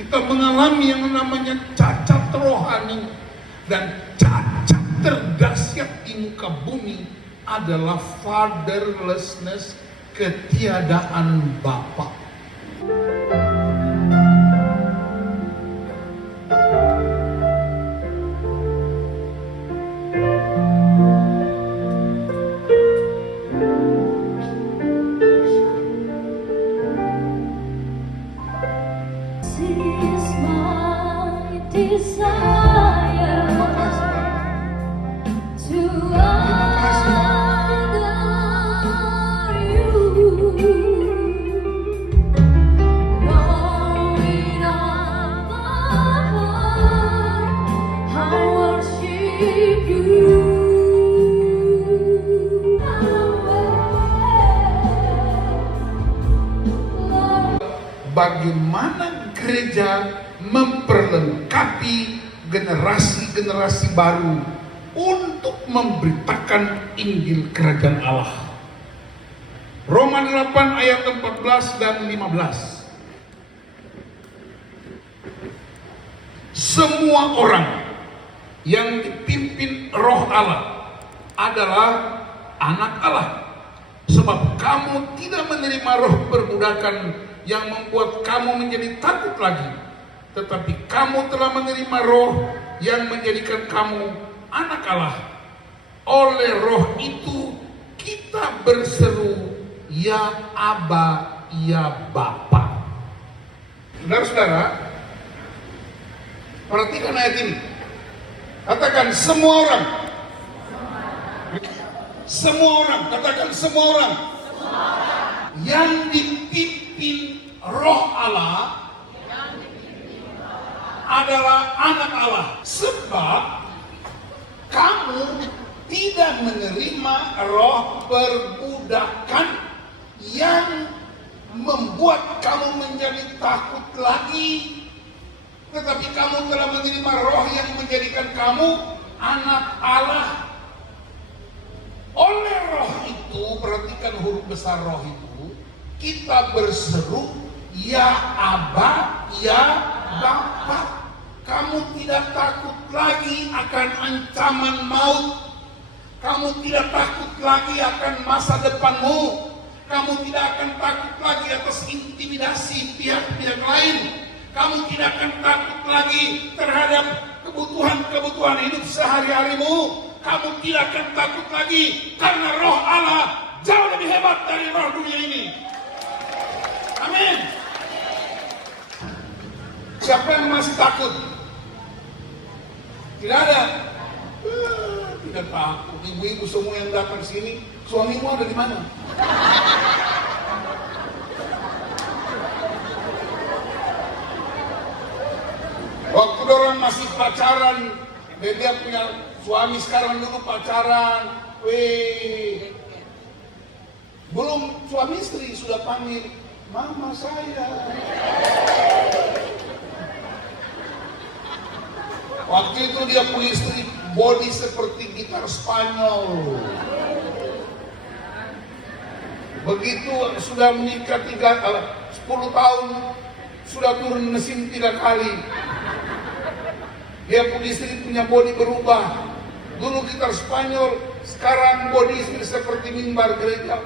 kita mengalami yang namanya cacat rohani. Dan cacat terdahsyat di muka bumi adalah fatherlessness, ketiadaan Bapa. Bagaimana gereja memperlengkapi generasi-generasi baru untuk memberitakan Injil Kerajaan Allah. Roma 8 ayat 14 dan 15. Semua orang yang dipimpin Roh Allah adalah anak Allah. Sebab kamu tidak menerima roh perbudakan yang membuat kamu menjadi takut lagi, tetapi kamu telah menerima roh yang menjadikan kamu anak Allah. Oleh roh itu kita berseru, ya Aba, ya Bapa. Saudara-saudara, perhatikan ayat ini. Katakan semua orang. Semua orang, katakan semua orang. Yang dipimpin Roh Allah adalah anak Allah. Sebab kamu tidak menerima roh perbudakan yang membuat kamu menjadi takut lagi, tetapi kamu telah menerima roh yang menjadikan kamu anak Allah. Oleh roh itu, perhatikan huruf besar roh itu, kita berseru, ya Aba, ya Bapa. Kamu tidak takut lagi akan ancaman maut. Kamu tidak takut lagi akan masa depanmu. Kamu tidak akan takut lagi atas intimidasi pihak-pihak lain. Kamu tidak akan takut lagi terhadap kebutuhan-kebutuhan hidup sehari-harimu. Kamu tidak akan takut lagi karena roh Allah jauh lebih hebat dari roh dunia ini. Amin. Siapa yang masih takut? Tidak ada. Tidak takut. Ibu-ibu semua yang datang sini, suamimu ada di mana? Waktu orang masih pacaran, dia punya suami, sekarang dulu pacaran, belum suami istri sudah panggil mama saya. Waktu itu dia punya istri body seperti gitar Spanyol. Begitu sudah menikah 10 tahun, sudah turun mesin 3 kali. Dia punya istri punya body berubah. Dulu gitar Spanyol, sekarang body istri seperti mimbar gereja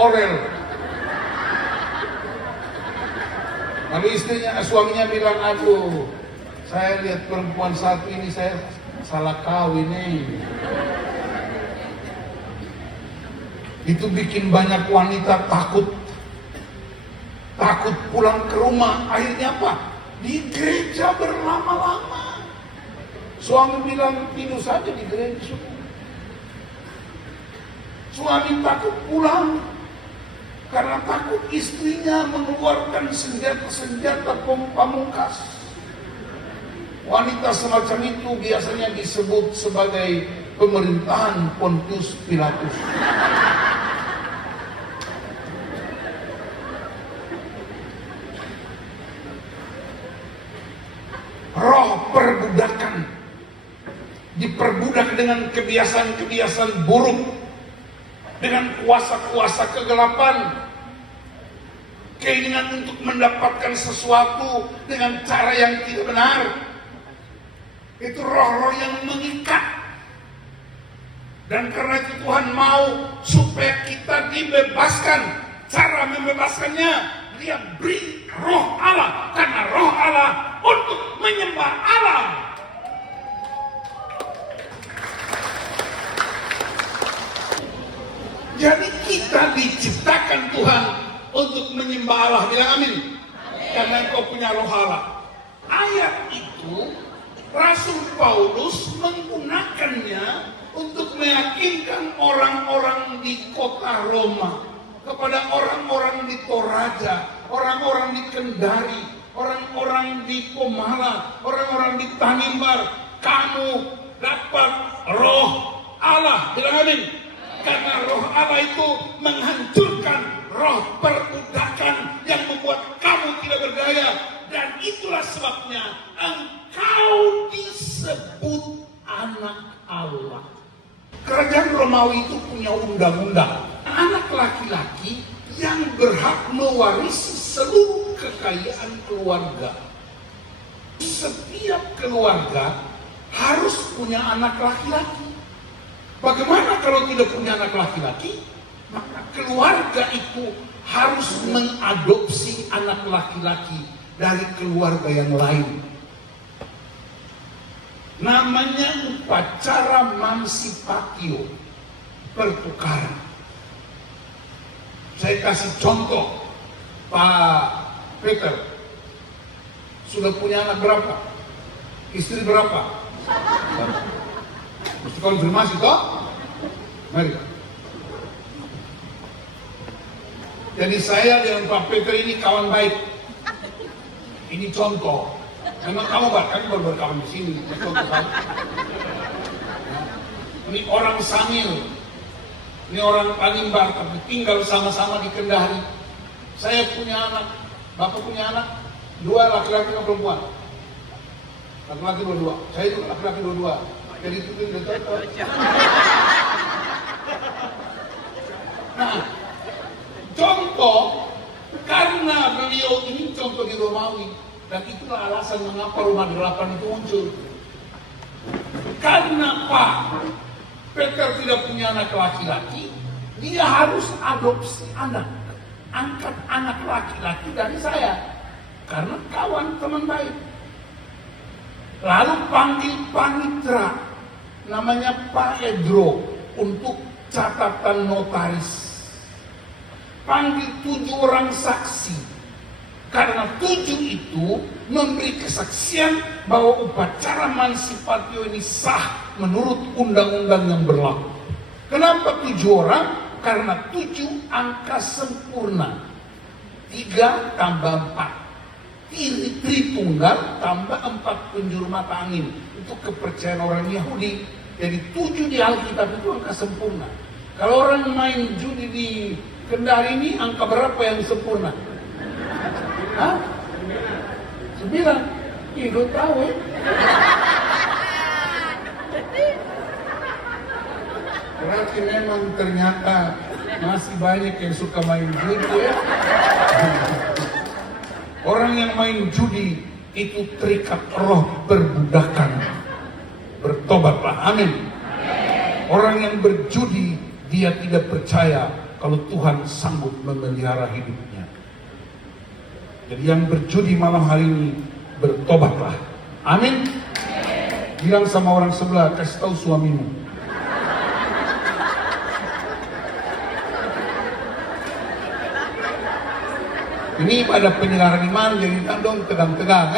orel. Lalu suaminya bilang, aduh, saya lihat perempuan satu ini, saya salah kawin nih. Itu bikin banyak wanita takut pulang ke rumah. Akhirnya apa? Di gereja berlama-lama. Suami bilang, tidur saja di gereja. Suami takut pulang karena takut istrinya mengeluarkan senjata-senjata pamungkas. Wanita semacam itu biasanya disebut sebagai pemerintahan Pontius Pilatus. Roh perbudakan, diperbudak dengan kebiasaan-kebiasaan buruk, dengan kuasa-kuasa kegelapan. keinginan untuk mendapatkan sesuatu dengan cara yang tidak benar. Itu roh-roh yang mengikat. Dan karena itu Tuhan mau supaya kita dibebaskan. Cara membebaskannya, Dia beri roh Allah, karena roh Allah untuk menyembah Allah. Jadi kita diciptakan Tuhan untuk menyembah Allah. Bilang amin. Karena engkau punya roh Allah. Ayat itu Rasul Paulus menggunakannya untuk meyakinkan orang-orang di kota Roma, kepada orang-orang di Toraja, orang-orang di Kendari, orang-orang di Pomala, orang-orang di Tanimbar, kamu dapat roh Allah. Bilang amin. Karena roh Allah itu menghancurkan roh perbudakan yang membuat kamu tidak berdaya. Dan itulah sebabnya engkau disebut anak Allah. Kerajaan Romawi itu punya undang-undang. Anak laki-laki yang berhak mewarisi seluruh kekayaan keluarga. Setiap keluarga harus punya anak laki-laki. Bagaimana kalau tidak punya anak laki-laki? Maka keluarga itu harus mengadopsi anak laki-laki dari keluarga yang lain. Namanya upacara mansipatio, pertukaran. Saya kasih contoh, Pak Peter sudah punya anak berapa? Istri berapa? Mesti konfirmasi toh? Mari. Jadi saya dengan Pak Peter ini kawan baik. Ini contoh. Memang kamu baru berkawan di sini. Contoh saya. Ini orang Samil. Ini orang Tanimbar, tapi tinggal sama-sama di Kendari. Saya punya anak. Bapak punya anak. 2 laki-laki dan perempuan. Laki-laki dua-dua. Saya juga laki-laki dua-dua. Jadi itu udah cocok. Nah, contoh karena beliau ini contoh di Romawi, dan itulah alasan mengapa Roma 8 itu muncul. Karena Pak Peter tidak punya anak laki-laki, dia harus adopsi anak, angkat anak laki-laki dari saya, karena kawan teman baik. Lalu panggil panitra, namanya Pak Edro, untuk catatan notaris. Panggil 7 orang saksi, karena 7 itu memberi kesaksian bahwa upacara mansipatio ini sah menurut undang-undang yang berlaku. Kenapa 7 orang? Karena 7 angka sempurna. 3 tambah 4. Tritunggal tambah 4 penjuru mata angin. Itu kepercayaan orang Yahudi. Jadi 7 di Alkitab itu angka sempurna. Kalau orang main judi di Kendari ini, angka berapa yang sempurna? Hah? 9. Itu tahu ya? Berarti memang ternyata masih banyak yang suka main judi ya. Orang yang main judi itu terikat roh perbudakan. Bertobatlah, amin. Orang yang berjudi, dia tidak percaya kalau Tuhan sanggup memelihara hidupnya. Jadi yang berjudi malam hari ini, bertobatlah, amin. Bilang sama orang sebelah, kasih tahu suamimu. Ini pada penyelenggaraan iman, jadi dong tegang-tegang.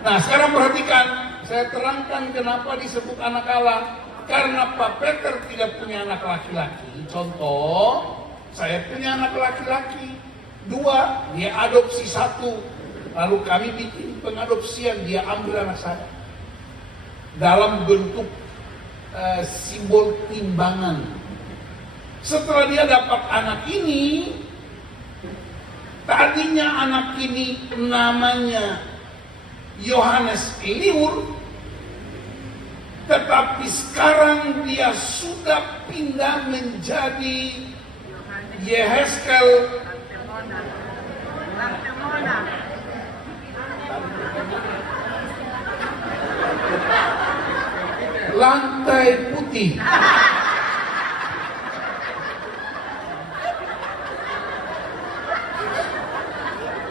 Nah sekarang perhatikan, saya terangkan kenapa disebut anak Allah. Karena Pak Peter tidak punya anak laki-laki. Contoh, saya punya anak laki-laki 2, dia adopsi 1. Lalu kami bikin pengadopsian, dia ambil anak saya. Dalam bentuk simbol timbangan. Setelah dia dapat anak ini, tadinya anak ini namanya Yohanes Eliur, tetapi sekarang dia sudah pindah menjadi Yehezkel Lantai putih.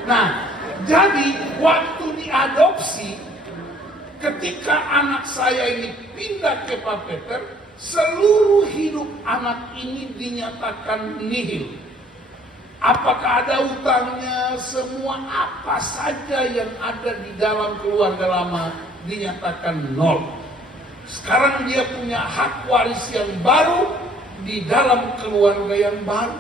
Nah, jadi waktu diadopsi, ketika anak saya ini pindah ke Pak Peter, seluruh hidup anak ini dinyatakan nihil. Apakah ada utangnya, semua apa saja yang ada di dalam keluarga lama dinyatakan nol. Sekarang dia punya hak waris yang baru di dalam keluarga yang baru.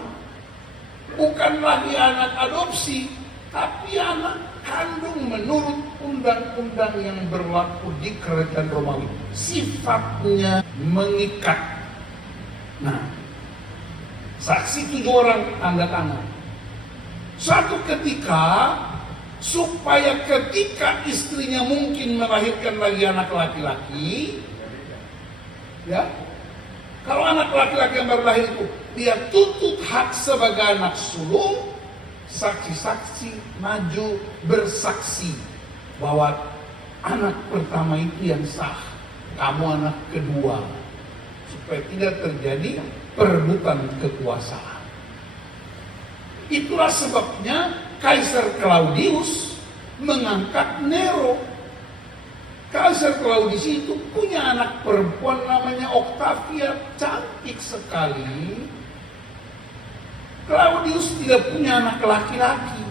Bukan lagi anak adopsi, tapi anak kandung menurut undang-undang yang berlaku di Kerajaan Romawi. Sifatnya mengikat. Nah, saksi 7 orang tanda tangan. Suatu ketika, supaya ketika istrinya mungkin melahirkan lagi anak laki-laki, ya, kalau anak laki-laki yang baru lahir itu, dia tuntut hak sebagai anak sulung, saksi-saksi maju bersaksi bahwa anak pertama itu yang sah, kamu anak kedua, supaya tidak terjadi perebutan kekuasaan. Itulah sebabnya Kaisar Claudius mengangkat Nero. Kaisar Claudius itu punya anak perempuan namanya Octavia, cantik sekali. Claudius tidak punya anak laki-laki.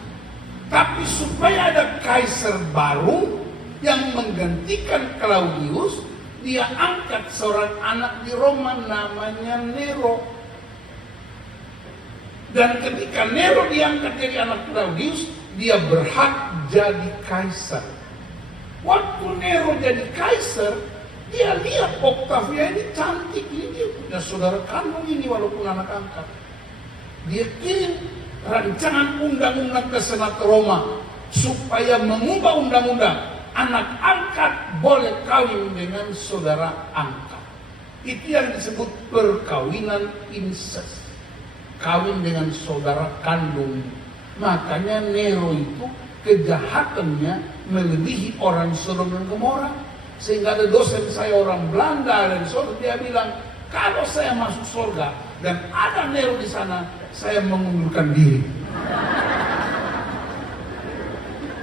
Tapi supaya ada kaisar baru yang menggantikan Claudius, dia angkat seorang anak di Roma namanya Nero. Dan ketika Nero diangkat jadi anak Claudius, dia berhak jadi kaisar. Waktu Nero jadi kaisar, dia lihat Octavia ini cantik, ini dia punya saudara kandung ini walaupun anak angkat. Dia kirim rancangan undang-undang ke Senat Roma supaya mengubah undang-undang. Anak angkat boleh kawin dengan saudara angkat. Itu yang disebut perkawinan incest. Kawin dengan saudara kandung. Makanya Nero itu kejahatannya melebihi orang Sodom dan Gomora. Sehingga ada dosen saya orang Belanda dan saudara, dia bilang, kalau saya masuk surga dan ada Nero di sana, saya mengundurkan diri.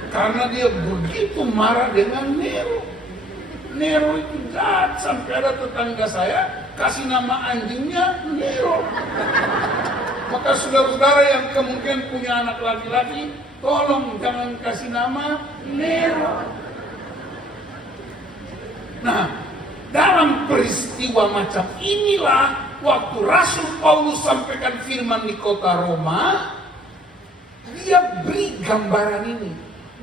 Karena dia begitu marah dengan Nero. Nero itu jahat, sampai ada tetangga saya kasih nama anjingnya Nero. Maka saudara-saudara yang kemungkinan punya anak laki-laki, tolong jangan kasih nama Nero. Nah, dalam peristiwa macam inilah waktu Rasul Paulus sampaikan firman di kota Roma, dia beri gambaran ini.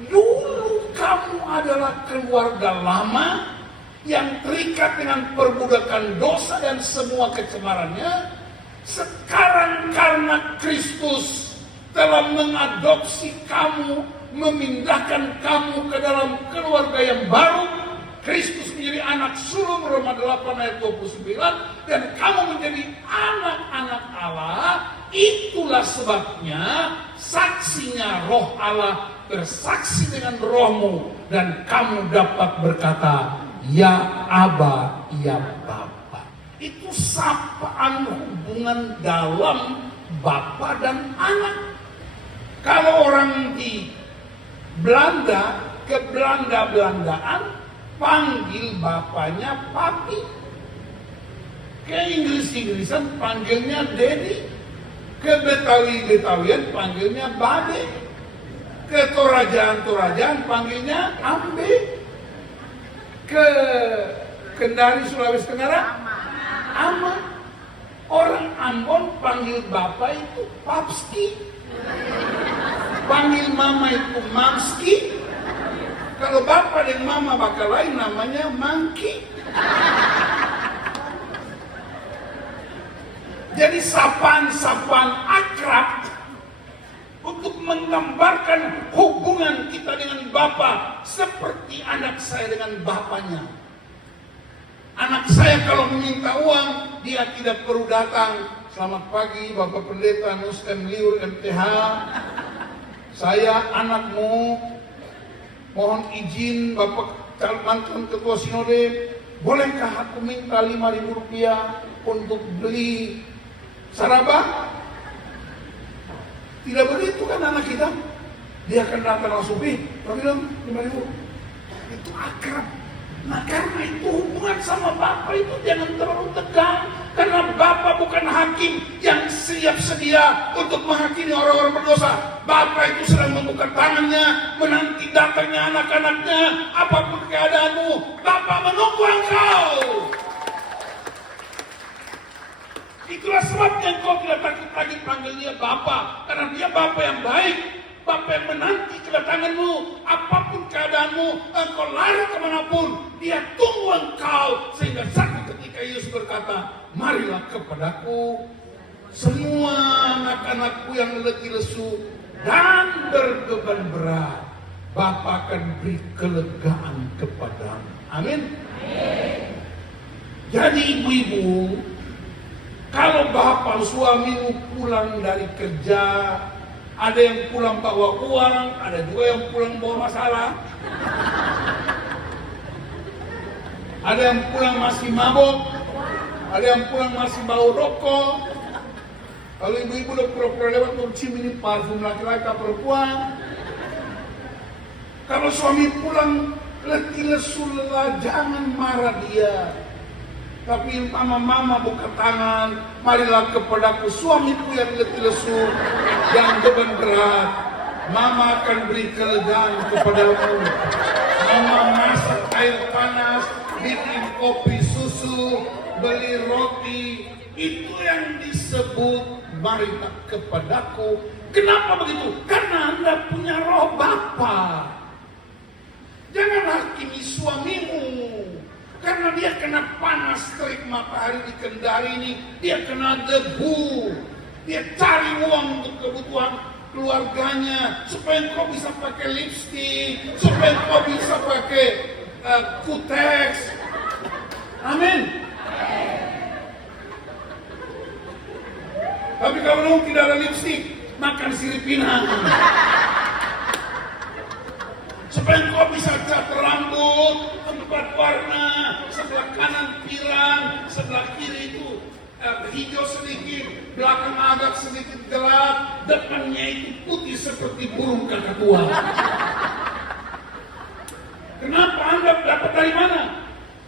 Dulu kamu adalah keluarga lama yang terikat dengan perbudakan dosa dan semua kecemarannya. Sekarang karena Kristus telah mengadopsi kamu, memindahkan kamu ke dalam keluarga yang baru, Kristus menjadi anak sulung, Roma 8 ayat 29, dan kamu menjadi anak-anak Allah. Itulah sebabnya saksinya Roh Allah bersaksi dengan rohmu, dan kamu dapat berkata, ya Aba, ya Bapa. Itu sapaan hubungan dalam Bapa dan anak. Kalau orang di Belanda, ke Belanda-Belandaan, panggil bapaknya papi. Ke Inggris-Inggrisan panggilnya daddy. Ke Betawi-Betawian panggilnya bade. Ke Torajaan-Torajaan panggilnya ambe. Ke Kendari Sulawesi Tenggara ama. Orang Ambon panggil bapak itu papski. Panggil mama itu mamski. Kalau bapak dan mama bakal lain namanya mangki. Jadi sapaan-sapaan akrab untuk menggambarkan hubungan kita dengan Bapa seperti anak saya dengan bapaknya. Anak saya kalau meminta uang, dia tidak perlu datang. Selamat pagi Bapak Pendeta, nuskan liur MTH. saya anakmu, mohon izin Bapak mantan ketua sinode, bolehkah aku minta 5.000 rupiah untuk beli saraba? Tidak begitu kan anak kita. Dia akan datang langsung, tapi dong 5.000. Itu akrab. Nah karena itu hubungan sama Bapak itu jangan terlalu tegang. Karena Bapak bukan hakim yang siap sedia untuk menghakimi orang-orang berdosa. Bapak itu sedang membuka tangannya, menanti datangnya anak-anaknya. Apapun keadaanmu, Bapak menunggu engkau. Itulah sebabnya engkau tidak takut lagi panggil dia Bapak. Karena dia Bapak yang baik. Bapak yang menanti kedatanganmu. Apapun keadaanmu, engkau lari kemanapun, dia tunggu engkau. Sehingga satu ketika Yesus berkata, marilah kepadaku semua anak-anakku yang letih lesu dan berbeban berat, Bapa akan beri kelegaan kepadamu. Amin. Jadi ibu-ibu, kalau bapak suamimu pulang dari kerja, ada yang pulang bawa uang, ada juga yang pulang bawa masalah, ada yang pulang masih mabok, ada yang pulang masih bau rokok. Kalau ibu-ibu udah pura-pura lewat mencium ini parfum laki-laki atau perempuan. Kalau suami pulang letih lesu lelah, jangan marah dia. Tapi mama buka tangan, marilah kepadaku suamiku yang letih lesu, yang beban berat. Mama akan beri kelegaan kepadamu. Mama masak air panas, bikin kopi susu, beli roti. Itu yang disebut marilah kepadaku. Kenapa begitu? Karena Anda punya roh Bapa. Jangan hakimi suamimu. Karena dia kena panas terik matahari di Kendari ini, dia kena debu. Dia cari uang untuk kebutuhan keluarganya, supaya kau bisa pakai lipstik, supaya kau bisa pakai kutex. Amin. Tapi kalau tidak ada lipstik, makan sirip pinang. Supaya kau bisa cat rambut, 4 warna, sebelah kanan pirang, sebelah kiri itu hijau sedikit, belakang agak sedikit gelap, depannya itu putih seperti burung kakatua. Kenapa Anda dapat dari mana?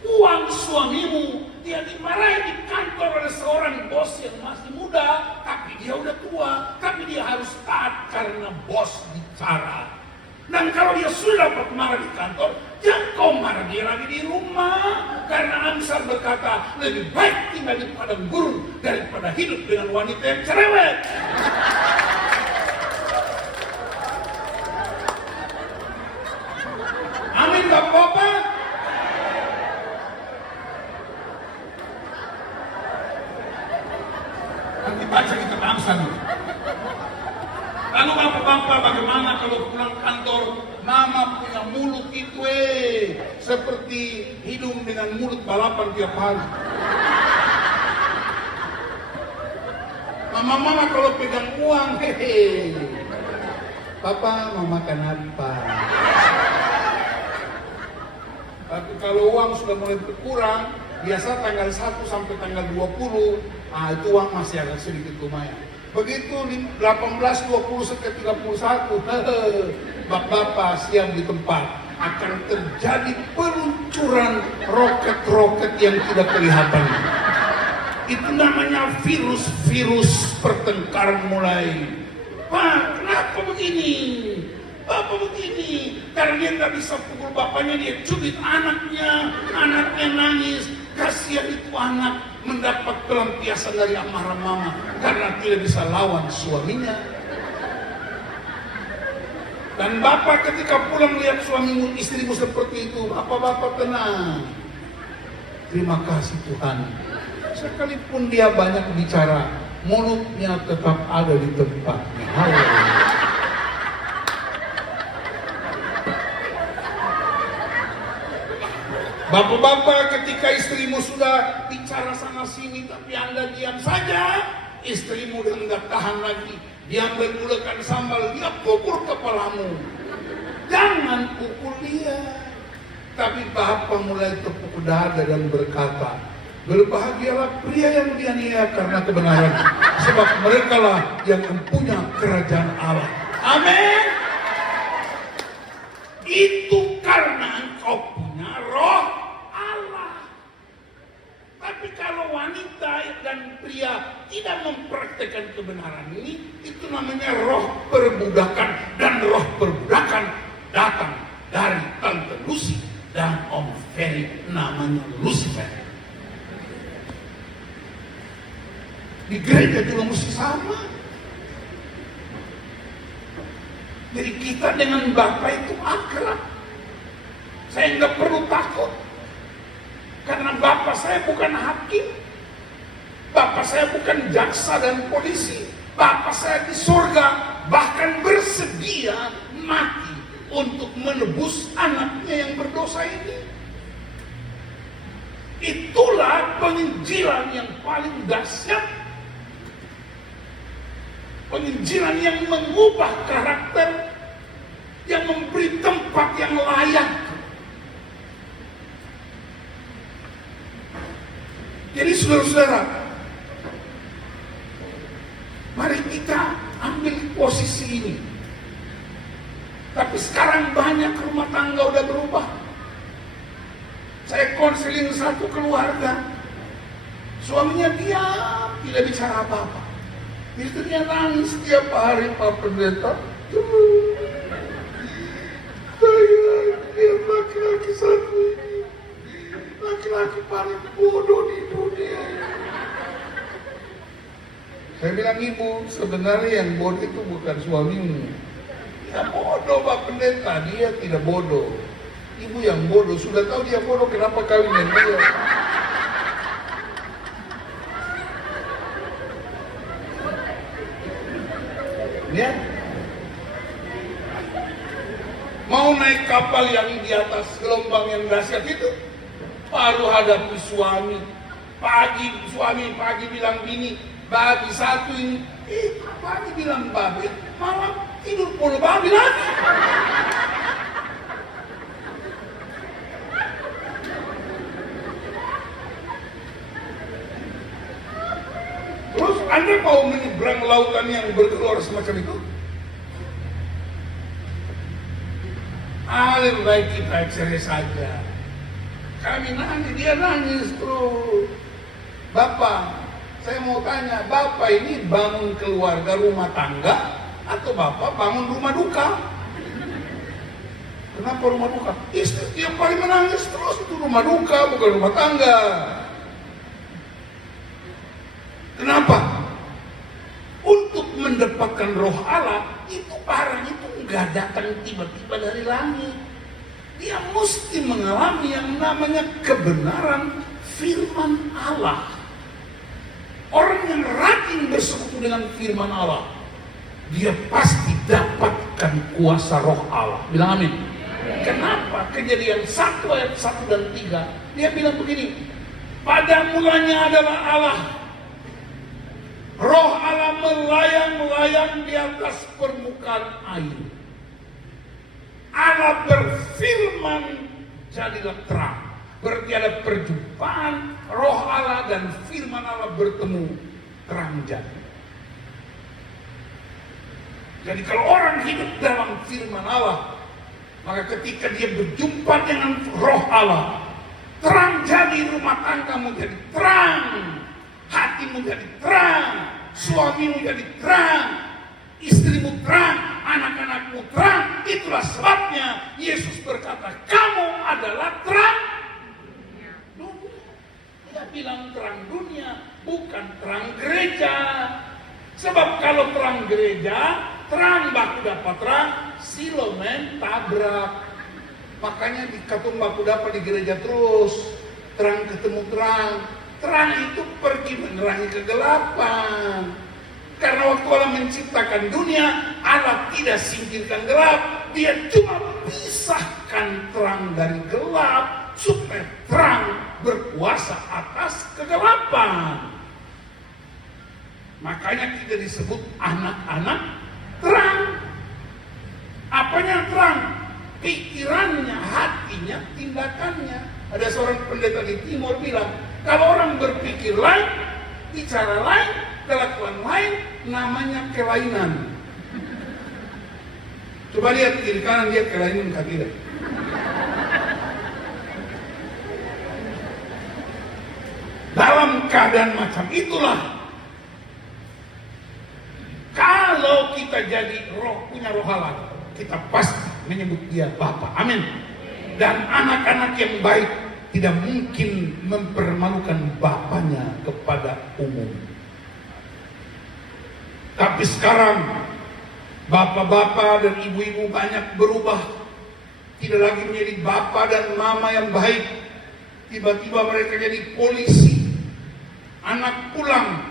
Uang suamimu, dia dimarahi di kantor oleh seorang bos yang masih muda, tapi dia udah tua, tapi dia harus taat karena bos bicara. Dan kalau dia sudah dapat marah di kantor, jangan kau marah dia lagi di rumah. Karena Amsal berkata, lebih baik tinggal di padang gurun daripada hidup dengan wanita yang cerewet. Amin Bapak-Bapak. Nanti baca kitab Amsal. Lalu bapak-bapak bagaimana kalau pulang kantor, mama punya mulut itu seperti hidung dengan mulut balapan tiap hari. Mama kalau pegang uang, papa mau makan apa? Tapi kalau uang sudah mulai berkurang, biasa tanggal 1 sampai tanggal 20, itu uang masih agak sedikit lumayan. Begitu 18, 20, sampai 31, bapak-bapak siap di tempat, akan terjadi peluncuran roket-roket yang tidak kelihatan. Itu namanya virus pertengkaran mulai. Pak, kenapa begini? Bapak begini, karena dia nggak bisa pukul bapaknya, dia cubit anaknya nangis. Kasihan itu anak mendapat pelampiasan dari amarah mama karena tidak bisa lawan suaminya. Dan bapak ketika pulang melihat suamimu, istrimu seperti itu, bapak tenang. Terima kasih Tuhan. Sekalipun dia banyak bicara, mulutnya tetap ada di tempatnya. Haleluya. Bapak-bapak, ketika istrimu sudah bicara sana sini tapi Anda diam saja, istrimu udah nggak tahan lagi. Dia menggunakan sambal, dia pukul kepalamu. Jangan pukul dia. Tapi Bapa mulai tepuk dada dan berkata, berbahagialah pria yang dianiaya karena kebenaran, sebab merekalah yang mempunyai kerajaan Allah. Amin. Itu karena engkau punya roh Allah. Tapi kalau wanita dan pria tidak mempraktekkan kebenaran ini, itu namanya roh perbudakan. Dan roh perbudakan datang dari Tante Lucy dan Om Ferry, namanya Lucifer. Di gereja juga mesti sama. Jadi kita dengan Bapak itu akrab. Saya nggak perlu takut. Karena Bapak saya bukan hakim. Bapak saya bukan jaksa dan polisi. Bapak saya di surga, bahkan bersedia mati untuk menebus anaknya yang berdosa ini. Itulah penginjilan yang paling dahsyat. Penginjilan yang mengubah karakter, yang memberi tempat yang layak. Jadi saudara-saudara, mari kita ambil posisi ini. Tapi sekarang banyak rumah tangga udah berubah. Saya konseling satu keluarga, suaminya diam, tidak bicara apa-apa. Istrinya nangis setiap hari, Pak Pendeta. Saya lihat laki-laki satu ini, laki-laki paling bodoh di dunia. Saya bilang, ibu, sebenarnya yang bodoh itu bukan suamimu. Dia bodoh, Pak Pendeta, dia tidak bodoh. Ibu yang bodoh, sudah tahu dia bodoh, kenapa kawin dengan dia? Ya, mau naik kapal yang di atas gelombang yang dahsyat itu, baru hadapi suami. Pagi bilang bini, babi satu ini. Pagi bilang babi, malam tidur puluh babi lagi. Terus Anda mau menyeberang lautan yang berkelor semacam itu? Lebih baik kita cerai saja. Kami nangis, dia nangis terus. Bapak, saya mau tanya, Bapak ini bangun keluarga rumah tangga atau Bapak bangun rumah duka? Kenapa rumah duka? Istri yang paling menangis terus itu rumah duka, bukan rumah tangga. Kenapa? Untuk mendapatkan roh Allah, itu barang itu nggak datang tiba-tiba dari langit. Dia mesti mengalami yang namanya kebenaran firman Allah. Orang yang rajin bersekutu dengan firman Allah, dia pasti dapatkan kuasa roh Allah. Bilang amin. Kenapa? Kejadian 1 ayat 1 dan 3, dia bilang begini, pada mulanya adalah Allah. Roh Allah melayang-layang di atas permukaan air. Allah berfirman, jadilah terang. Berarti ada perjumpaan roh Allah dan firman Allah bertemu, terang jadi. Jadi kalau orang hidup dalam firman Allah, maka ketika dia berjumpa dengan roh Allah, terang jadi, rumah tanggamu jadi terang, hatimu jadi terang, suamimu jadi terang, istrimu terang, anak-anakmu terang. Itulah sebabnya Yesus berkata, kamu adalah terang dunia. Dia bilang terang dunia, bukan terang gereja. Sebab kalau terang gereja, terang baku dapat terang, silomen tabrak. Makanya di katung baku dapat di gereja terus, terang ketemu terang. Terang itu pergi menerangi kegelapan. Karena waktu Allah menciptakan dunia, Allah tidak singkirkan gelap. Dia cuma pisahkan terang dari gelap, supaya terang berkuasa atas kegelapan. Makanya kita disebut anak-anak terang. Apanya terang? Pikirannya, hatinya, tindakannya. Ada seorang pendeta di Timur bilang, kalau orang berpikir lain, bicara lain, kelakuan lain, namanya kelainan. Coba lihat kiri kanan, dia kelainan kah tidak? Dalam keadaan macam itulah, kalau kita jadi punya roh Allah, kita pasti menyebut dia Bapa. Amin. Dan anak-anak yang baik tidak mungkin mempermalukan bapaknya kepada umum. Tapi sekarang bapak-bapak dan ibu-ibu banyak berubah. Tidak lagi menjadi bapak dan mama yang baik. Tiba-tiba mereka jadi polisi. Anak pulang,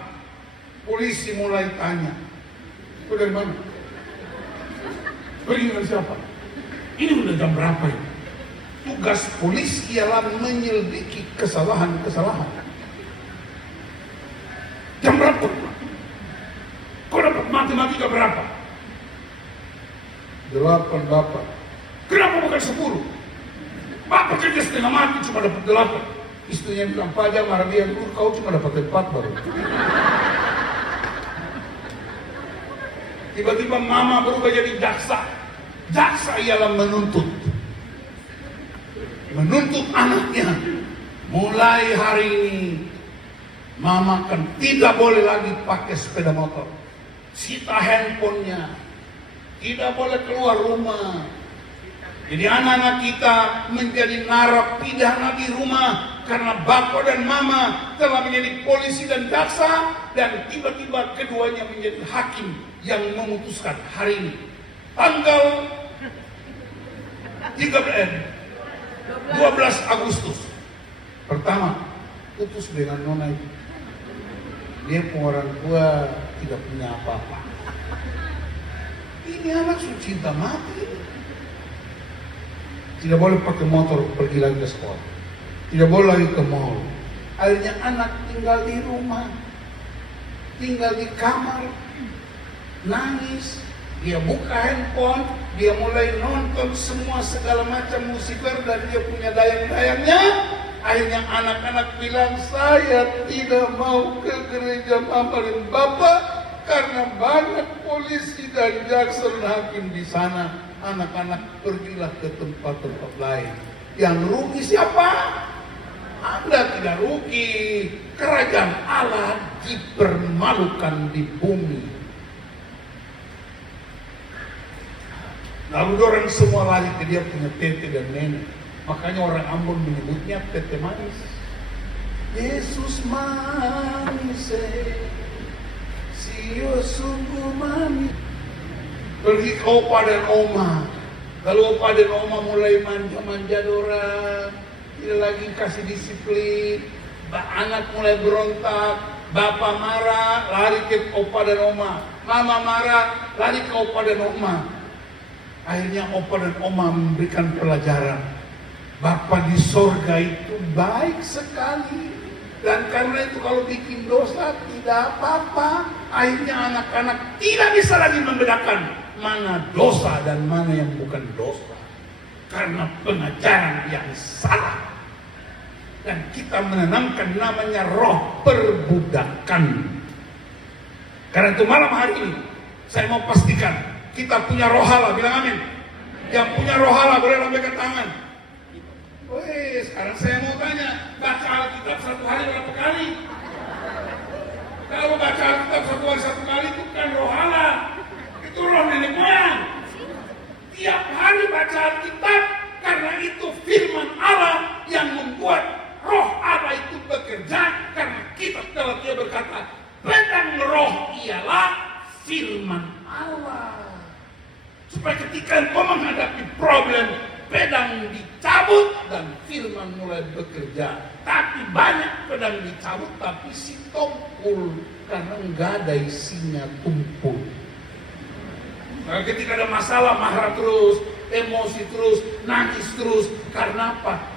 polisi mulai tanya, "Kau dari mana? Pergi dengan siapa? Ini udah jam berapa ini?" Tugas polisi ialah menyelidiki kesalahan-kesalahan. Jam berapa? Kau dapat matematika berapa? 8, Bapak. Kenapa bukan 10? Bapak kerja setengah mati cuma dapat 8. Istrinya bilang, "Pak, jangan marah dia dulu, kau cuma dapat 4 baru." Tiba-tiba mama berubah jadi jaksa. Jaksa ialah menuntut anaknya. Mulai hari ini mama kan tidak boleh lagi pakai sepeda motor, sita handphonenya, tidak boleh keluar rumah. Jadi anak-anak kita menjadi narapidana di rumah karena bapak dan mama telah menjadi polisi dan jaksa, dan tiba-tiba keduanya menjadi hakim yang memutuskan hari ini tanggal 12 Agustus. Pertama, putus dengan nona itu. Dia orang tua tidak punya apa-apa. Ini anak sudah cinta mati. Tidak boleh pakai motor pergi lagi ke sekolah. Tidak boleh lagi ke mall. Akhirnya anak tinggal di rumah. Tinggal di kamar. Nangis. Dia buka handphone, dia mulai nonton semua segala macam musiker dan dia punya dayang-dayangnya. Akhirnya anak-anak bilang, "Saya tidak mau ke gereja mama dan bapak karena banyak polisi dan jaksa dan hakim di sana." Anak-anak pergilah ke tempat-tempat lain. Yang rugi siapa? Anda tidak rugi. Kerajaan Allah dipermalukan di bumi. Lalu orang semua lari ke dia punya tete dan nenek. Makanya orang Ambon menyebutnya tete manis. Yesus manis, si sungguh manis. Pergi ke opa dan oma. Lalu opa dan oma mulai manja-manja orang. Tidak lagi kasih disiplin. Anak mulai berontak. Bapak marah, lari ke opa dan oma. Mama marah, lari ke opa dan oma. Akhirnya opa dan oma memberikan pelajaran. Bapa di sorga itu baik sekali. Dan karena itu kalau bikin dosa tidak apa-apa. Akhirnya anak-anak tidak bisa lagi membedakan mana dosa dan mana yang bukan dosa. Karena pengajaran yang salah. Dan kita menanamkan namanya roh perbudakan. Karena itu malam hari ini saya mau pastikan kita punya roh Allah, bilang amin. Yang punya roh Allah boleh lambaikan tangan. Wih, sekarang saya mau tanya, baca Alkitab 1 hari berapa kali? Kalau baca Alkitab 1 hari 1 kali itu kan roh Allah. Itu roh nenek moyang. Tiap hari baca Alkitab, karena itu firman Allah yang membuat roh Allah itu bekerja. Karena kita kalau dia berkata, pedang roh ialah firman Allah. Supaya ketika engkau menghadapi problem, pedang dicabut dan firman mulai bekerja. Tapi banyak pedang dicabut tapi si tumpul karena enggak ada isinya, tumpul. Nah, ketika ada masalah marah terus, emosi terus, nangis terus. Karena apa?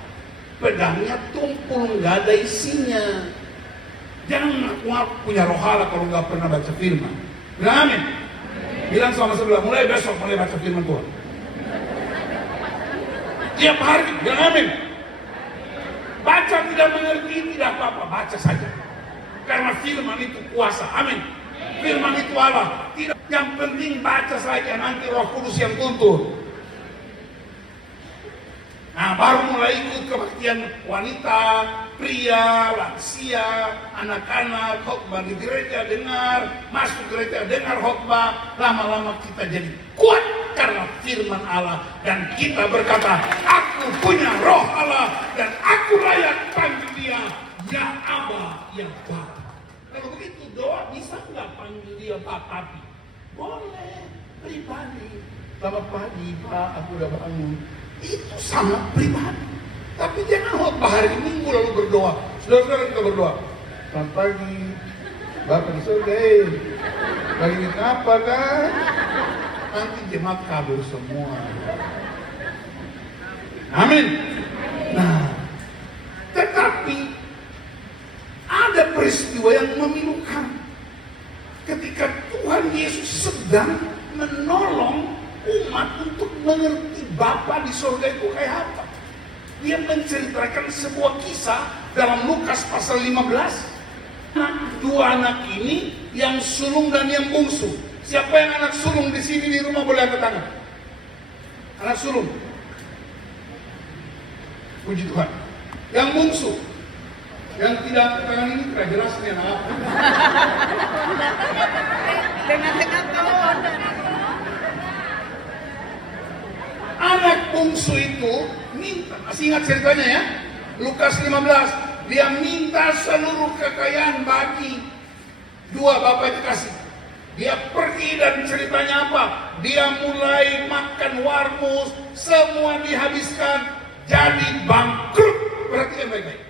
Pedangnya tumpul, enggak ada isinya. Jangan ngaku-ngaku punya roh Allah kalau nggak pernah baca firman. Bilang amin. Bilang sama sebelah, mulai besok mulai baca firman Tuhan. Tiap hari, bilang amin. Baca tidak mengerti, tidak apa-apa, baca saja. Karena firman itu kuasa, amin. Firman itu Allah. Tidak, yang penting baca saja, nanti Roh Kudus yang tuntun. Nah, baru mulai ikut kebaktian wanita, pria, lansia, anak-anak, khotbah di gereja dengar, masuk gereja dengar khotbah, lama-lama kita jadi kuat karena firman Allah dan kita berkata, aku punya roh Allah dan aku layak panggil dia, ya Aba, ya Bapa. Kalau begitu doa bisa nggak panggil dia Pak Papi? Boleh, pribadi. Selamat pagi Pak, aku udah bangun. Itu sangat pribadi. Tapi jangan khotbah hari Minggu lalu berdoa. Saudara-saudara kita berdoa. Selamat pagi, Bapak di surga. Lagi minta apa kan? Nanti jemaat kabur semua. Amin. Nah, tetapi ada peristiwa yang memilukan. Ketika Tuhan Yesus sedang menolong umat untuk mengerti Bapa di surga itu kayak apa. Dia menceritakan sebuah kisah dalam Lukas pasal 15. Nah, dua anak ini yang sulung dan yang bungsu. Siapa yang anak sulung di sini di rumah boleh angkat tangan? Anak sulung. Puji Tuhan. Yang bungsu. Yang tidak angkat tangan ini kira jelas nih anak apa? Tengah-tengah tahun. Anak bungsu itu minta, masih ingat ceritanya ya? Lukas 15, dia minta seluruh kekayaan bagi dua bapak itu kasih. Dia pergi dan ceritanya apa? Dia mulai makan warmus, semua dihabiskan, jadi bangkrut. Perhatikan baik-baik.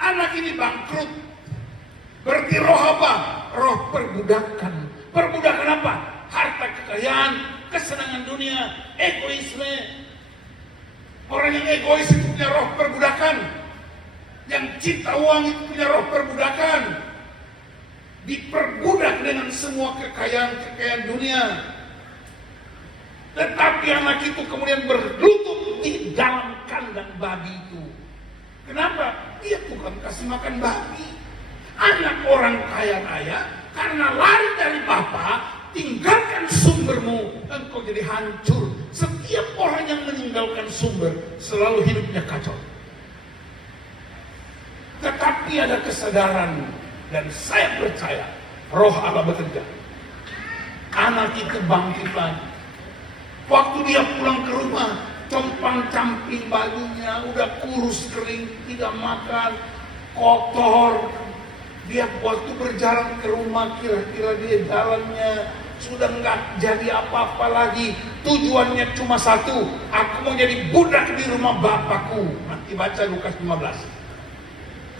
Anak ini bangkrut. Berarti roh apa? Roh perbudakan. Perbudakan apa? Harta kekayaan, kesenangan dunia, egoisme. Orang yang egois itu punya roh perbudakan. Yang cinta uang itu punya roh perbudakan. Diperbudak dengan semua kekayaan dunia. Tetapi anak itu kemudian berlutut di dalam kandang babi itu. Kenapa? Dia bukan kasih makan babi. Anak orang kaya raya karena lari dari Bapa, tinggalkan sumbermu, engkau jadi hancur. Setiap orang yang meninggalkan sumber selalu hidupnya kacau. Tetapi ada kesadaran dan saya percaya roh Allah bekerja. Anak itu bangkit lagi. Waktu dia pulang ke rumah, compang-camping bajunya udah kurus kering, tidak makan, kotor. Dia waktu berjalan ke rumah kira-kira dia jalannya sudah nggak jadi apa-apa lagi. Tujuannya cuma satu, aku mau jadi budak di rumah Bapakku. Nanti baca Lukas 15.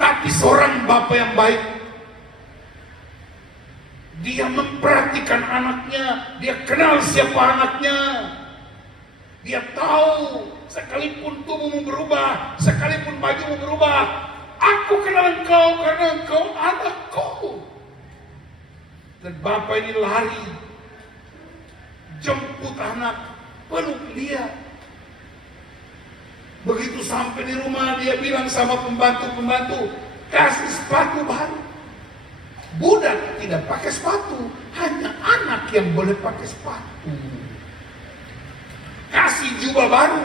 Tapi seorang bapak yang baik, dia memperhatikan anaknya, dia kenal siapa anaknya. Dia tahu sekalipun tubuhmu berubah, sekalipun bajumu berubah, aku kenal engkau karena engkau anakku. Dan bapak ini lari, jemput anak, peluk dia. Begitu sampai di rumah dia bilang sama pembantu-pembantu, kasih sepatu baru. Budak tidak pakai sepatu, hanya anak yang boleh pakai sepatu. Kasih jubah baru,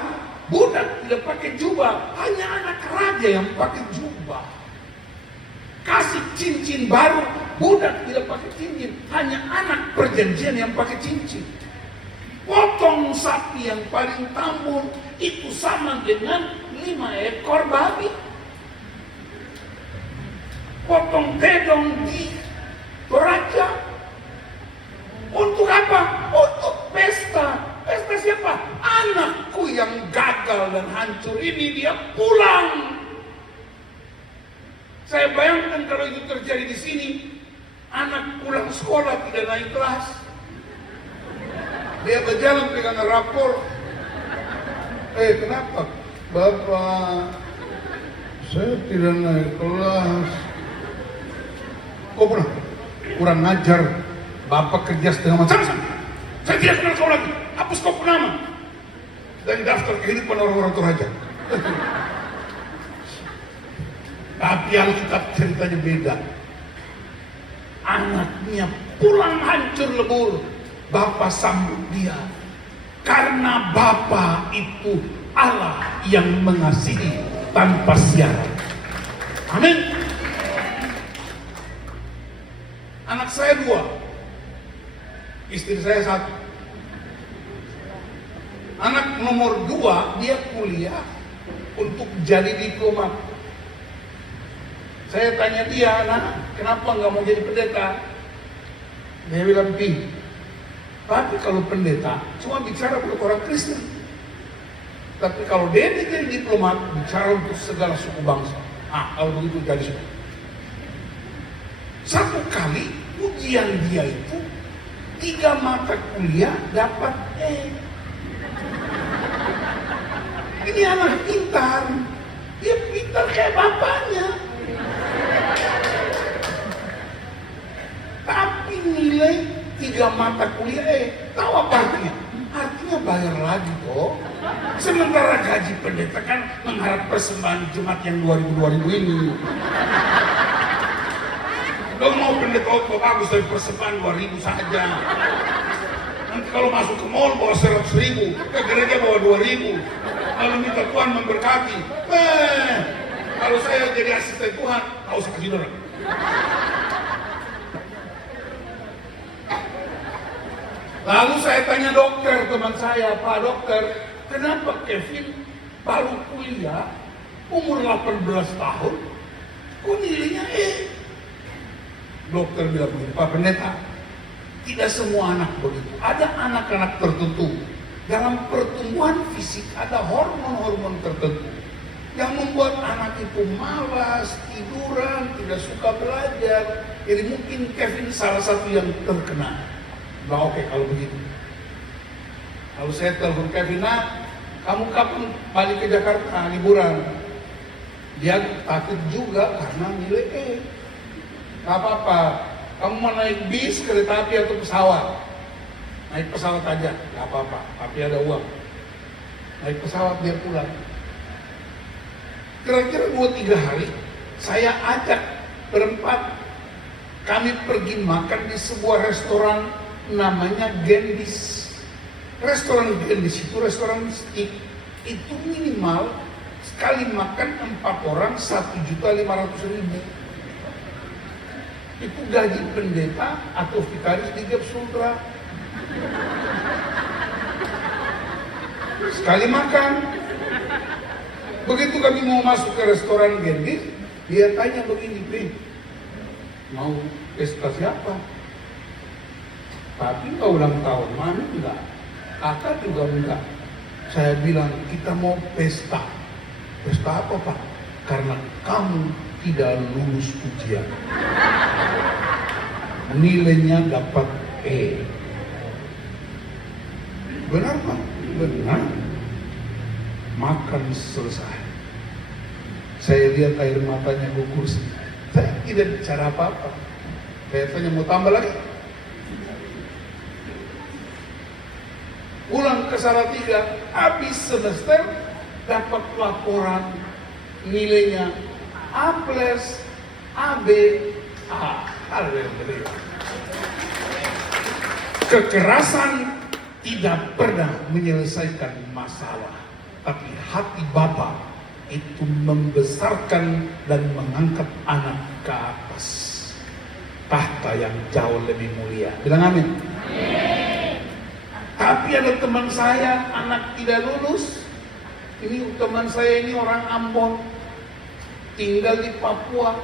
budak tidak pakai jubah, hanya anak raja yang pakai jubah. Kasih cincin baru, budak tidak pakai cincin, hanya anak perjanjian yang pakai cincin. Potong sapi yang paling tambun itu sama dengan 5 ekor babi. Potong tedong di Toraja. Untuk apa? Untuk pesta. Pesta siapa? Anakku yang gagal dan hancur ini dia pulang. Saya bayangkan kalau itu terjadi di sini, anak pulang sekolah tidak naik kelas. Dia berjalan dengan rapor. Kenapa? Bapak, saya tidak naik kelas. kau pulang. Kurang ngajar, bapak kerja setengah malam. Sama. Saya tidak kenal kau lagi. Hapus kau pun nama. Dan daftar kehidupan orang-orang Toraja. Tapi Alkitab ceritanya beda. Anaknya pulang hancur lebur. Bapak sambut dia. Karena Bapa itu Allah yang mengasihi tanpa syarat. Amin. Anak saya 2, istri saya 1. Anak nomor 2 dia kuliah untuk jadi diplomat. Saya tanya dia, "Anak, kenapa nggak mau jadi pendeta?" Dia bilang, "Pi, tapi kalau pendeta cuma bicara untuk orang Kristen. Tapi kalau dia jadi diplomat, bicara untuk segala suku bangsa." Kalau begitu jadi semua. Satu kali ujian dia itu 3 mata kuliah dapat E. Ini anak pintar. Dia pintar kayak bapaknya. Tapi nilai 3 mata kuliah tahu apa artinya? Artinya bayar lagi kok. Sementara gaji pendeta kan mengharap persembahan jemaat yang 2000 ini. Kau mau pendeta bagus tapi persembahan 2000 saja. Nanti kalau masuk ke mall bawa 100.000, ke gereja bawa 2000. Kalau minta Tuhan memberkati. Kalau saya jadi asisten Tuhan, tak usah kasih orang. Lalu saya tanya dokter, teman saya, "Pak dokter, kenapa Kevin baru kuliah, umur 18 tahun, kok nilainya E?" Dokter bilang begini, "Pak pendeta, tidak semua anak begitu. Ada anak-anak tertentu. Dalam pertumbuhan fisik ada hormon-hormon tertentu yang membuat anak itu malas, tiduran, tidak suka belajar. Jadi mungkin Kevin salah satu yang terkena." Nah, oke kalau begitu. Lalu saya telepon Kevin, "Nak, kamu kapan balik ke Jakarta liburan?" Dia takut juga karena nilai E. "Gak apa-apa, kamu mau naik bis, kereta api atau pesawat?" "Naik pesawat aja." "Gak apa-apa, tapi ada uang." Naik pesawat dia pulang. Kira-kira 2-3 hari saya ajak berempat, kami pergi makan di sebuah restoran namanya Gendis. Restoran Gendis itu restoran steak. Itu minimal sekali makan 4 orang 1.500.000. Itu gaji pendeta atau vikaris di Gap Sultra. Sekali makan. Begitu kami mau masuk ke restoran Gendis, dia tanya begini, "Pi, mau pesta siapa?" "Tapi kau ulang tahun mana enggak? Kakak juga enggak." Saya bilang, "Kita mau pesta." "Pesta apa Pak?" "Karena kamu tidak lulus ujian. Nilainya dapat E." "Benar Pak?" "Benar." Makan selesai. Saya lihat air matanya gugur. Saya tidak bicara apa-apa. Saya tanya, "Mau tambah lagi?" Pulang ke Salatiga, habis semester dapat laporan nilainya A+, AB, A. Alhamdulillah. Kekerasan tidak pernah menyelesaikan masalah, tapi hati Bapa itu membesarkan dan mengangkat anak ke atas tahta yang jauh lebih mulia. Bilang amin. Tapi ada teman saya anak tidak lulus. Ini teman saya ini orang Ambon, tinggal di Papua,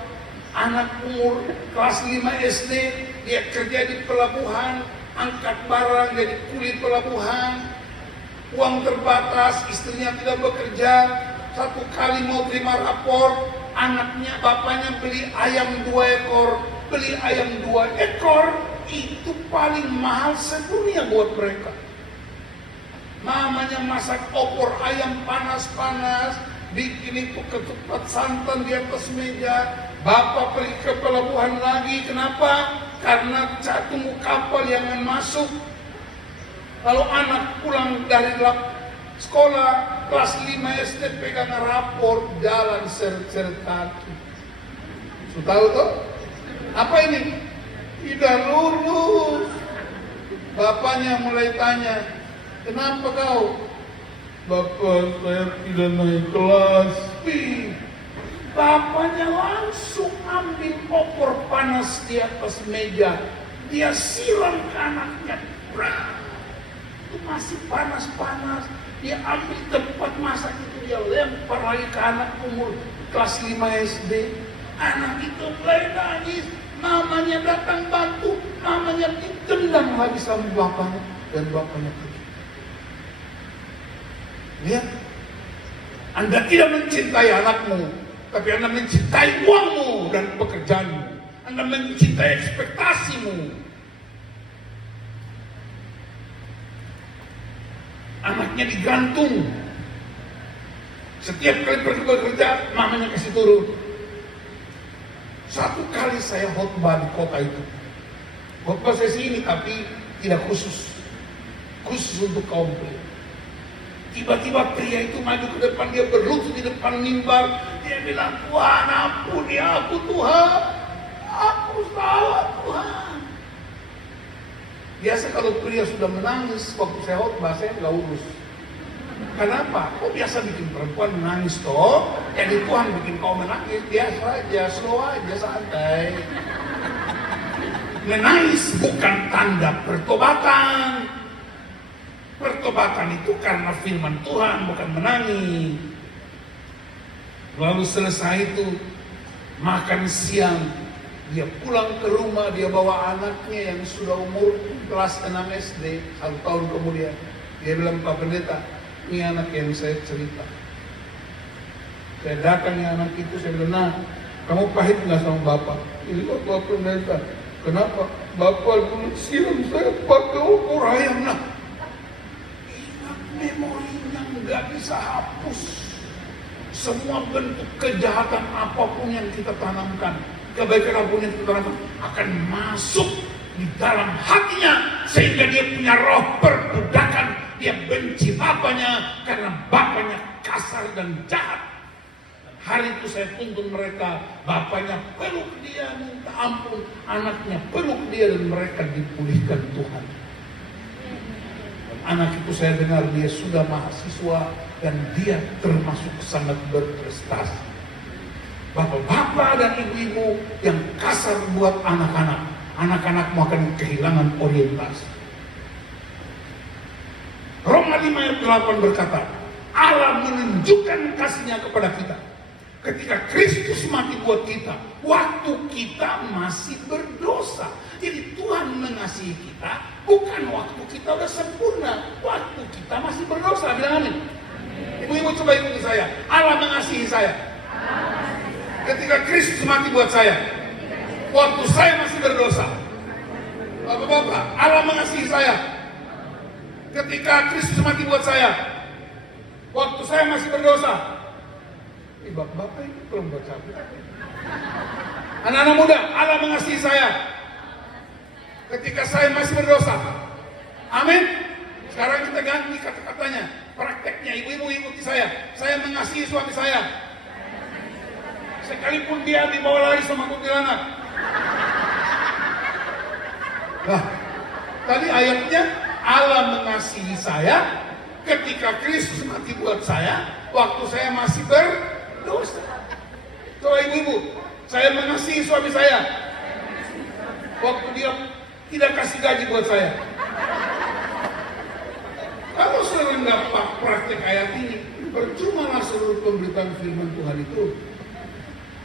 anak umur kelas 5 SD, dia kerja di pelabuhan, angkat barang jadi kuli pelabuhan, uang terbatas, istrinya tidak bekerja. Satu kali mau terima rapor, anaknya, bapaknya beli ayam 2 ekor, beli ayam 2 ekor, itu paling mahal sedunia buat mereka. Mamanya masak opor ayam panas-panas, bikin itu ketupat santan di atas meja, Bapak pergi ke pelabuhan lagi, kenapa? Karena tunggu kapal yang akan masuk. Lalu anak pulang dari sekolah kelas 5 SD pegang rapor jalan seret-seret kaki. Sudah tahu tuh? Apa ini? Tidak lulus. Bapaknya mulai tanya, kenapa kau? Bapak, saya tidak naik kelas. Bapaknya langsung ambil opor panas di atas meja. Dia siram ke anaknya. Itu masih panas-panas. Dia ambil tempat masak itu, dia lempar lagi ke anak umur kelas 5 SD. Anak itu mulai nangis. Mamanya datang bantu. Mamanya ditendang lagi sama bapaknya. Dan bapaknya pergi. Lihat, Anda tidak mencintai anakmu, tapi Anda mencintai uangmu dan pekerjaanmu. Anda mencintai ekspektasimu. Anaknya digantung. Setiap kali pergi bekerja, mamanya kasih turun. Satu kali saya khotbah di kota itu. Khotbah saya sini, tapi tidak khusus. Khusus untuk kaum pria. Tiba-tiba pria itu maju ke depan, dia berlutut di depan mimbar. Dia bilang, Tuhan ampuni aku Tuhan. Aku salah Tuhan. Biasa kalau pria sudah menangis waktu saya khotbah, saya nggak urus. Kenapa? Kok biasa bikin perempuan menangis toh? Jadi Tuhan bikin kau menangis, biasa aja, slow aja, santai. Menangis bukan tanda pertobatan. Pertobatan itu karena firman Tuhan, bukan menangis. Lalu selesai itu makan siang, dia pulang ke rumah, dia bawa anaknya yang sudah umur kelas 6 SD, 1 tahun kemudian. Dia bilang, Pak Pendeta, ini anak yang saya cerita. Saya datang yang anak itu, saya bilang, nah, kamu pahit nggak sama Bapak? Ini Pak Pendeta, kenapa? Bapak dulu siram saya pakai opor ayam. Nah, memorinya nggak bisa hapus. Semua bentuk kejahatan apapun yang kita tanamkan, kebaikan apapun yang kita tanamkan akan masuk di dalam hatinya, sehingga dia punya roh perbudakan. Dia benci bapaknya karena bapaknya kasar dan jahat. Hari itu saya tuntun mereka, bapaknya peluk dia minta ampun, anaknya peluk dia, dan mereka dipulihkan Tuhan. Anak itu saya dengar dia sudah mahasiswa dan dia termasuk sangat berprestasi. Bapak-bapak dan ibu-ibu yang kasar buat anak-anak, anak-anakmu akan kehilangan orientasi. Roma 5 ayat 8 berkata, Allah menunjukkan kasihnya kepada kita ketika Kristus mati buat kita, waktu kita masih berdosa. Jadi Tuhan mengasihi kita bukan waktu kita udah sempurna, waktu kita masih berdosa. Bilang amin. Ibu-ibu coba ikuti saya. Allah mengasihi saya ketika Kristus mati buat saya, waktu saya masih berdosa. Bapak-bapak, Allah mengasihi saya ketika Kristus mati buat saya, waktu saya masih berdosa. Bapak-bapak itu belum baca. Anak-anak muda, Allah mengasihi saya ketika saya masih berdosa. Amin. Sekarang kita ganti kata-katanya, prakteknya. Ibu-ibu ikuti saya. Saya mengasihi suami saya, sekalipun dia dibawa lari sama kuntilanak. Nah, tadi ayatnya Allah mengasihi saya ketika Kristus mati buat saya, waktu saya masih berdosa. Coba ibu-ibu, saya mengasihi suami saya waktu dia tidak kasih gaji buat saya. Kalau saudara nggak praktek ayat ini, percumalah seluruh pemberitaan firman Tuhan itu.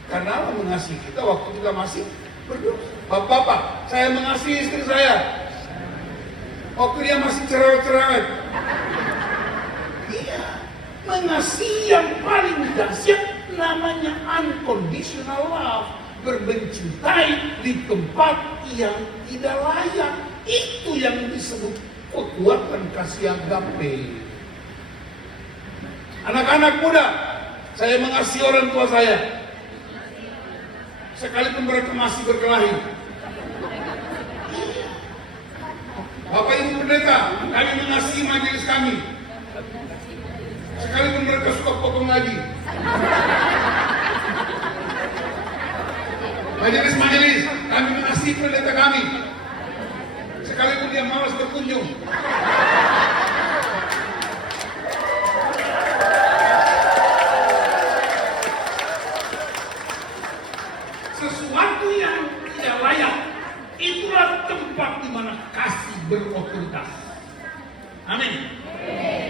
Karena Allah mengasihi kita waktu kita masih berdosa. Bapak-bapak, saya mengasihi istri saya waktu dia masih cerewet-cerewet. Iya, mengasihi yang paling dahsyat namanya unconditional love. Bermencintai di tempat yang tidak layak. Itu yang disebut kekuatan kasih agape. Anak-anak muda, saya mengasihi orang tua saya sekalipun mereka masih berkelahi. Bapak Ibu Pendeta, kami mengasihi majelis kami, sekalipun mereka suka potong gaji. Majelis, kami mengasihi pendeta kami, sekalipun dia malas berkunjung. Sesuatu yang tidak layak, itulah tempat di mana kasih berotoritas. Amin.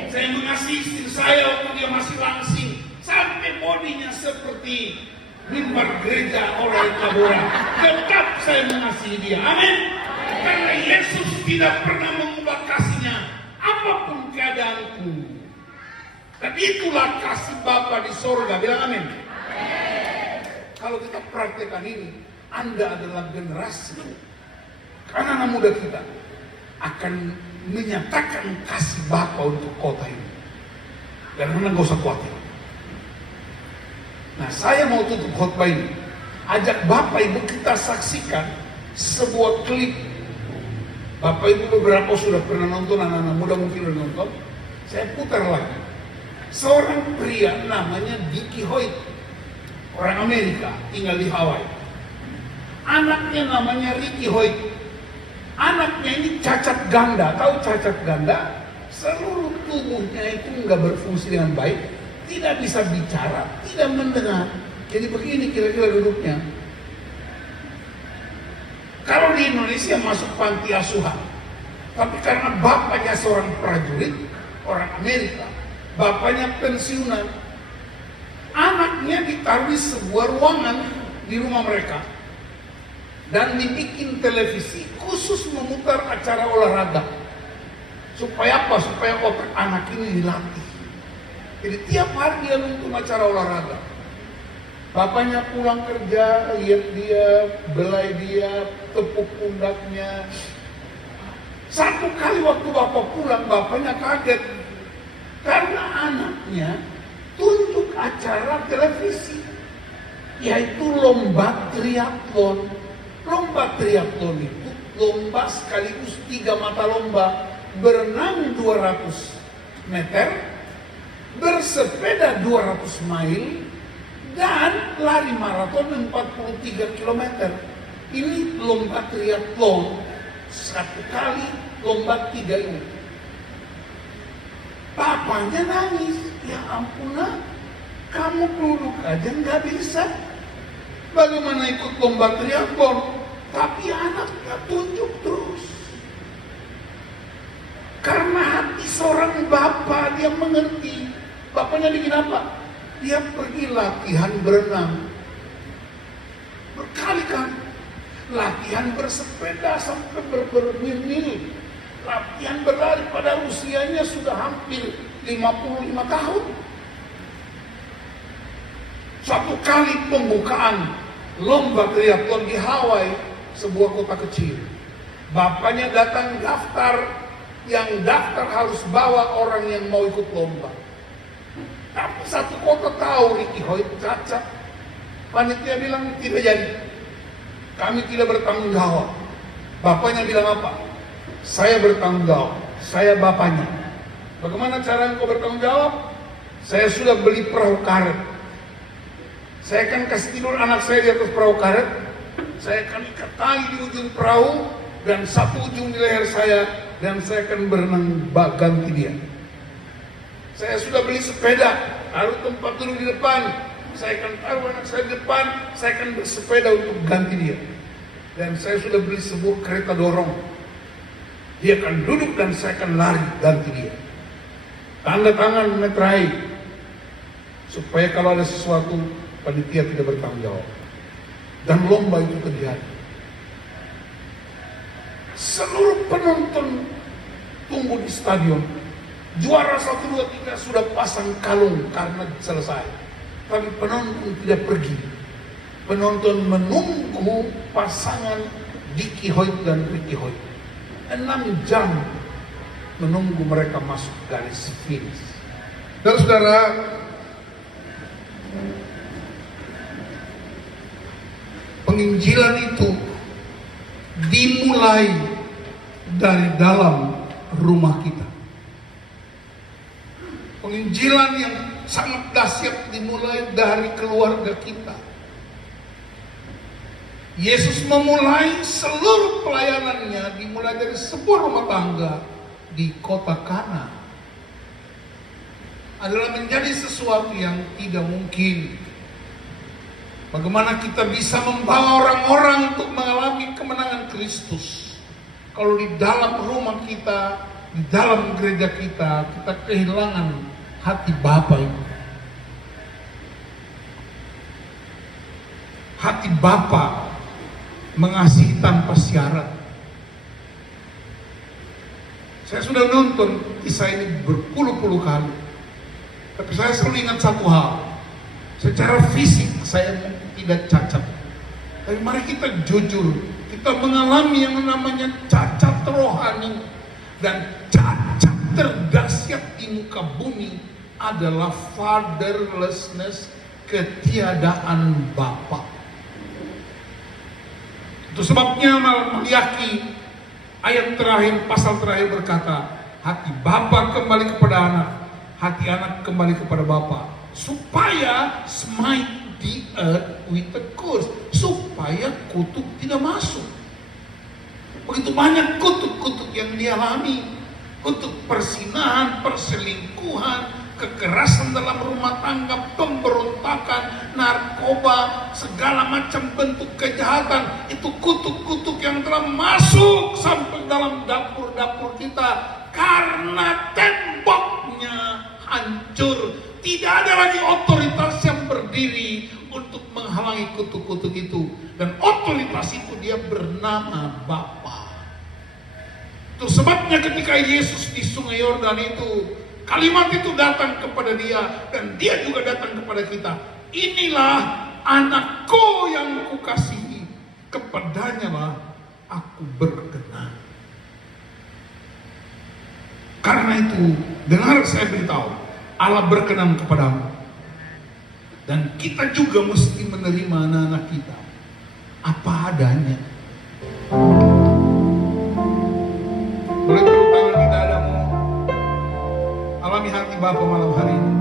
Saya mengasihi istri saya waktu dia masih langsing, sampai bodinya seperti mimbar gereja orang Tabora. Tetap saya mengasihi dia. Amin. Karena Yesus tidak pernah mengubah kasihnya apapun keadaanku. Dan itulah kasih Bapa di sorga. Bilang amin. Kalau kita praktekkan ini, Anda adalah generasi, anak-anak muda kita akan menyatakan kasih Bapa untuk kota ini. Dan Anda gak usah khawatir. Nah, saya mau tutup khotbah ini. Ajak Bapak Ibu kita saksikan sebuah klip. Bapak Ibu beberapa sudah pernah nonton, anak-anak muda mungkin sudah nonton. Saya putar lagi. Seorang pria namanya Dickie Hoyt, orang Amerika, tinggal di Hawaii. Anaknya namanya Ricky Hoyt. Anaknya ini cacat ganda. Tahu cacat ganda? Seluruh tubuhnya itu nggak berfungsi dengan baik, tidak bisa bicara, tidak mendengar. Jadi begini kira-kira duduknya. Kalau di Indonesia masuk panti asuhan, tapi karena bapaknya seorang prajurit, orang Amerika, bapaknya pensiunan, anaknya ditaruh di sebuah ruangan di rumah mereka dan dibikin televisi khusus memutar acara olahraga. Supaya apa? Supaya otak anak ini dilatih. Jadi tiap hari dia nonton acara olahraga. Bapaknya pulang kerja, lihat dia, belai dia, tepuk pundaknya. Satu kali waktu bapak pulang, bapaknya kaget karena anaknya tunjuk acara televisi, yaitu lomba triathlon. Lomba triathlon itu lomba sekaligus 3 mata lomba, berenang 200 meter, bersepeda 200 mil, dan lari maraton 43 km. Ini lomba triathlon, satu kali lomba 3 ini. Papanya nangis, ya ampun nak, kamu duduk aja nggak bisa. Bagaimana ikut lomba triathlon? Tapi anaknya tunjuk terus. Karena hati seorang bapak, dia mengerti. Bapaknya bikin apa? Dia pergi latihan berenang berkali-kali, latihan bersepeda sampai bermil-mil, latihan berlari pada usianya sudah hampir 55 tahun. Satu kali pembukaan lomba triathlon di Hawaii, sebuah kota kecil, bapaknya datang daftar, yang daftar harus bawa orang yang mau ikut lomba. Tapi satu kota tahu Ricky Hoyt cacat. Panitia bilang tidak jadi. Kami tidak bertanggung jawab. Bapaknya bilang apa? Saya bertanggung jawab. Saya bapaknya. Bagaimana cara engkau bertanggung jawab? Saya sudah beli perahu karet. Saya akan kasih tidur anak saya di atas perahu karet. Saya akan ikat tali di ujung perahu dan satu ujung di leher saya, dan saya akan berenang ganti dia. Saya sudah beli sepeda, taruh tempat duduk di depan. Saya akan taruh anak saya di depan, saya akan bersepeda untuk ganti dia. Dan saya sudah beli sebuah kereta dorong. Dia akan duduk dan saya akan lari ganti dia. Tanda tangan meterai, supaya kalau ada sesuatu, panitia tidak bertanggung jawab. Dan lomba itu terjadi. Seluruh penonton tunggu di stadion. Juara 1, 2, 3 sudah pasang kalung karena selesai. Tapi penonton tidak pergi. Penonton menunggu pasangan Dickie Hoyt dan Ricky Hoyt. 6 jam menunggu mereka masuk garis finish. Saudara, penginjilan itu dimulai dari dalam rumah kita. Penginjilan yang sangat dahsyat dimulai dari keluarga kita. Yesus memulai seluruh pelayanannya dimulai dari sebuah rumah tangga di kota Kana. Adalah menjadi sesuatu yang tidak mungkin. Bagaimana kita bisa membawa orang-orang untuk mengalami kemenangan Kristus kalau di dalam rumah kita, di dalam gereja kita, kita kehilangan hati Bapa itu. Hati Bapa mengasihi tanpa syarat. Saya sudah nonton kisah ini berpuluh-puluh kali, tapi saya selalu ingat satu hal. Secara fisik saya mungkin tidak cacat, tapi mari kita jujur, kita mengalami yang namanya cacat rohani. Dan cacat terdahsyat di muka bumi adalah fatherlessness, ketiadaan Bapa. Itu sebabnya Maliaki ayat terakhir, pasal terakhir berkata, hati Bapa kembali kepada anak, hati anak kembali kepada Bapa, supaya smite the earth with a curse, supaya kutuk tidak masuk. Begitu banyak kutuk-kutuk yang dialami, kutuk persinahan, perselingkuhan, kekerasan dalam rumah tangga, pemberontakan, narkoba, segala macam bentuk kejahatan. Itu kutuk-kutuk yang telah masuk sampai dalam dapur-dapur kita karena temboknya hancur. Tidak ada lagi otoritas yang berdiri untuk menghalangi kutuk-kutuk itu. Dan otoritas itu dia bernama Bapa. Itu sebabnya ketika Yesus di Sungai Yordan itu, kalimat itu datang kepada dia dan dia juga datang kepada kita. Inilah anakku yang kukasihi, kepadanya lah aku berkenan. Karena itu, dengar saya beritahu, Allah berkenan kepadamu. Dan kita juga mesti menerima anak-anak kita apa adanya. Boleh tepuk tangan di dadamu. Alami hati Bapa malam hari ini.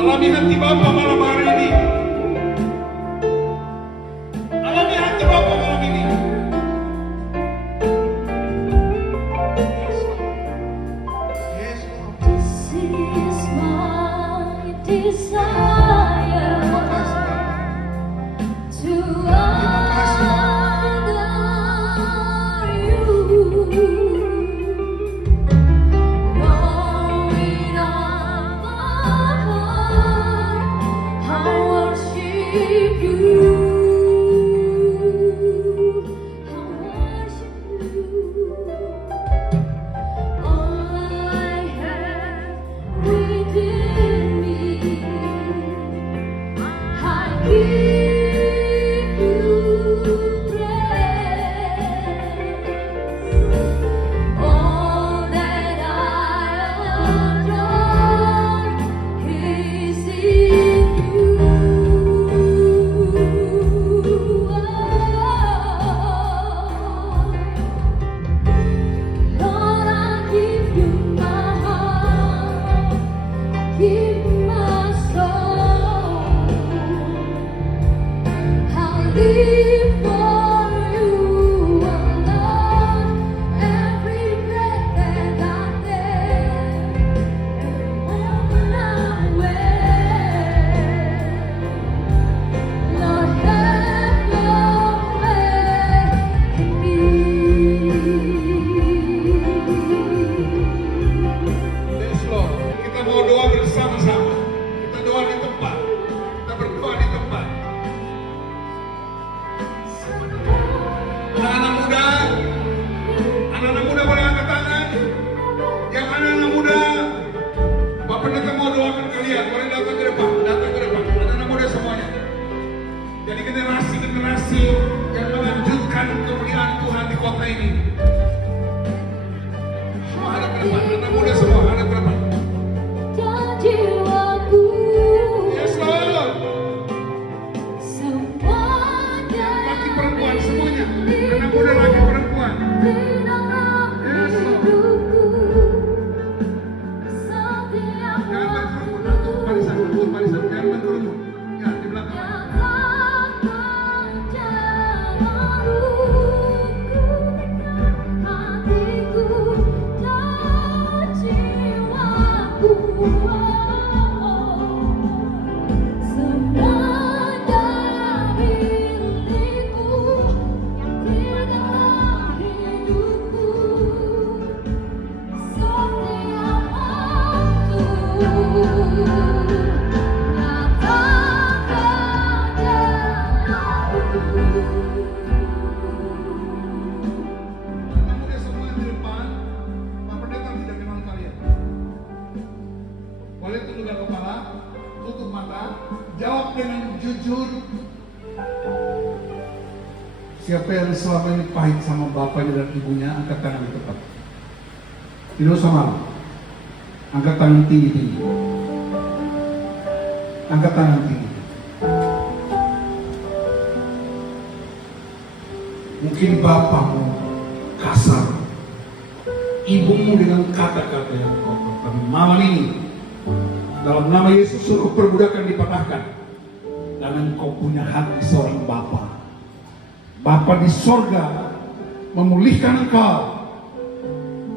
Alami hati Bapa malam hari ini. Alami hati Bapa malam ini. Yes, Lord. This is my desire to honor you. Knowing all my heart, I worship Yes, Lord. Kita mau doa bersama-sama. Kita doa di tempat. Kita berdoa di tempat. Anak-anak muda boleh angkat tangan. Yang anak-anak muda, Pak Pendeta mau doakan kalian. Boleh datang ke depan, Anak-anak muda semuanya. Jadi generasi-generasi yang melanjutkan kemuliaan Tuhan di kota ini. Semua hadap ke depan, anak muda semua hadap ke depan. jiwaku Yes, Lord. semuanya Laki perempuan semuanya. Anak muda laki perempuan. di dalam Yes, Lord. hidupku setiap Jangan berkerumun, atur barisan. Jangan berkerumun. Ya, di belakang. katakan jangan rukunkan hatiku dan jiwaku semuanya milikku di dalam hidupku setiap waktu nyatakan Anak muda semua di depan. Pak Pendeta tidak kenal kalian. Boleh tundukkan kepala, tutup mata, jawab dengan jujur. Siapa yang selama ini pahit sama bapaknya dan ibunya, angkat tangan di tempat. Tidak usah malu. Angkat tangan tinggi-tinggi. Angkat tangan tinggi. Mungkin bapakmu kasar, ibumu dengan kata-kata yang kotor. Tapi malam ini, dalam nama Yesus suruh perbudakan dipatahkan. Dan engkau punya hati seorang bapa. Bapa di sorga memulihkan engkau.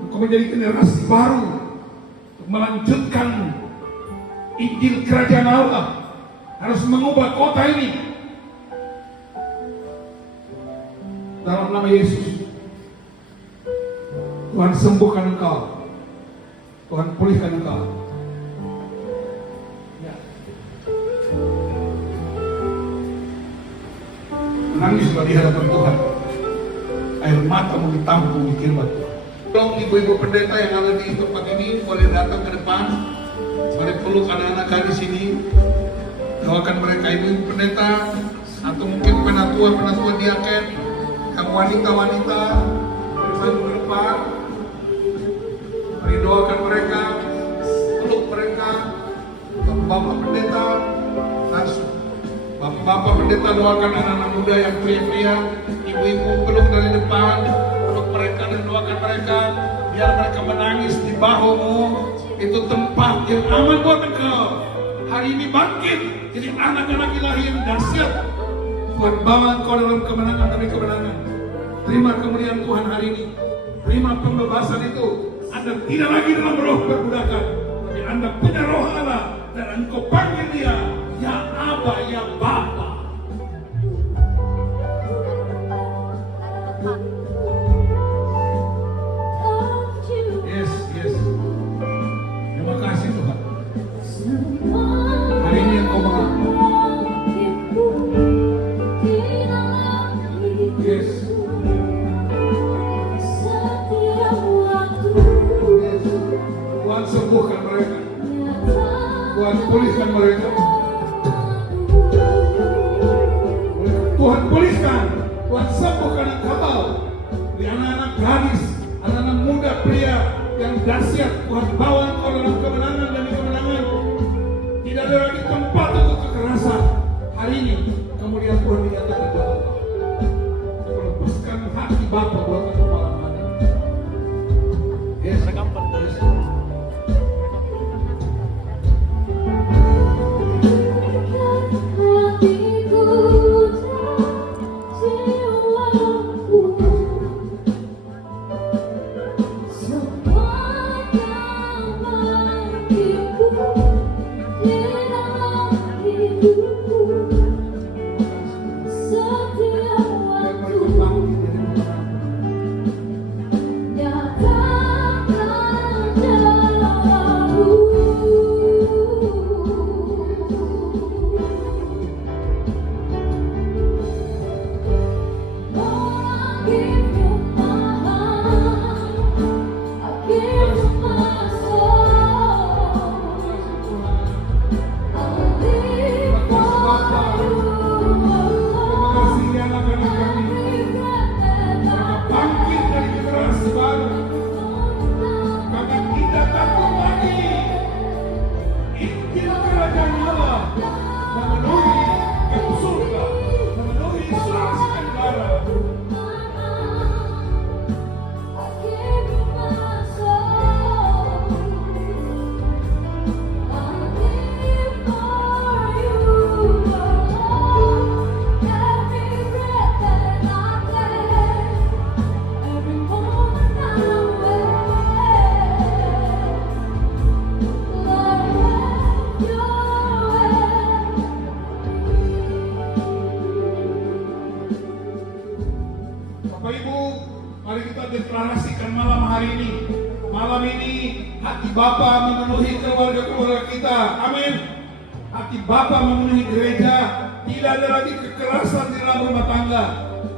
Engkau menjadi generasi baru untuk melanjutkan Injil Kerajaan Allah. Harus mengubah kota ini. Dalam nama Yesus, Tuhan sembuhkan engkau. Tuhan pulihkan engkau. Ya. Menangislah di hadapan Tuhan. Air matamu ditampung di kirbat Tuhan. Tolong ibu-ibu pendeta yang ada di tempat ini boleh datang ke depan. Boleh peluk anak-anak di sini. Doakan mereka ibu-ibu pendeta atau mungkin penatua diaken, yang wanita-wanita bersama ke depan. Mari doakan mereka, peluk mereka. Bapak pendeta langsung. Bapak pendeta doakan anak-anak muda yang pria-pria, ibu-ibu peluk dari depan, peluk mereka dan doakan mereka, biar mereka menangis di bahumu. Itu tempat yang aman buat engkau. Hari ini bangkit, jadi anak-anak ilahi yang dahsyat. Tuhan bawa engkau dalam kemenangan demi kemenangan. Terima kemuliaan Tuhan hari ini. Terima pembebasan itu. Anda tidak lagi dalam roh perbudakan, tapi Anda punya roh Allah dan engkau panggil dia, ya Aba, ya Bapa. Yes. Terima kasih Tuhan. Hari ini engkau mengaku Tuhan bawa engkau dalam kemenangan demi kemenangan. Tidak ada lagi tempat untuk kekerasan. Hari ini kemudian Tuhan menyatakan buat engkau, lepaskan hati Bapa buat engkau malam hari. Yes. hatiku dan jiwaku, semuanya bagiku di dalam hidupku, setiap waktu nyatakan jauh. Lord, I give you my heart, I give you my soul, I live for you, Kasih anak-anak kami, every breath that I bangkit dari generasi baru. Kami tidak takut lagi. Injil kerajaan Allah memenuhi ke surga, memenuhi Sulawesi Tenggara. I give you my soul, I live for you, every breath that I take, every moment I'm awake, Lord, have your Bapak Ibu, mari kita deklarasikan malam hari ini. Malam ini hati Bapa memenuhi keluarga-keluarga kita. Amin. Hati Bapa memenuhi gereja. Tidak ada lagi kekerasan di dalam rumah tangga.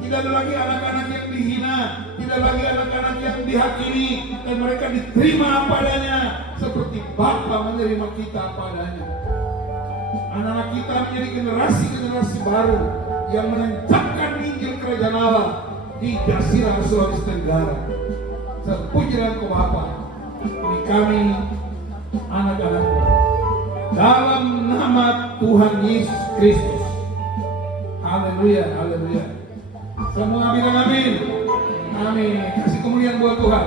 Tidak ada lagi anak-anak yang dihina. Tidak lagi anak-anak yang dihakimi. Dan mereka diterima apa adanya. Seperti Bapa menerima kita apa adanya. Anak-anak kita menjadi generasi-generasi baru yang menancapkan Injil Kerajaan Allah di Jasirah Sulawesi Tenggara. Terpuji dalam Kau Bapa. Ini kami anak-anakmu. Dalam nama Tuhan Yesus Kristus. Haleluya, haleluya. Semua bilang amin. Amin. Kasih kemuliaan buat Tuhan.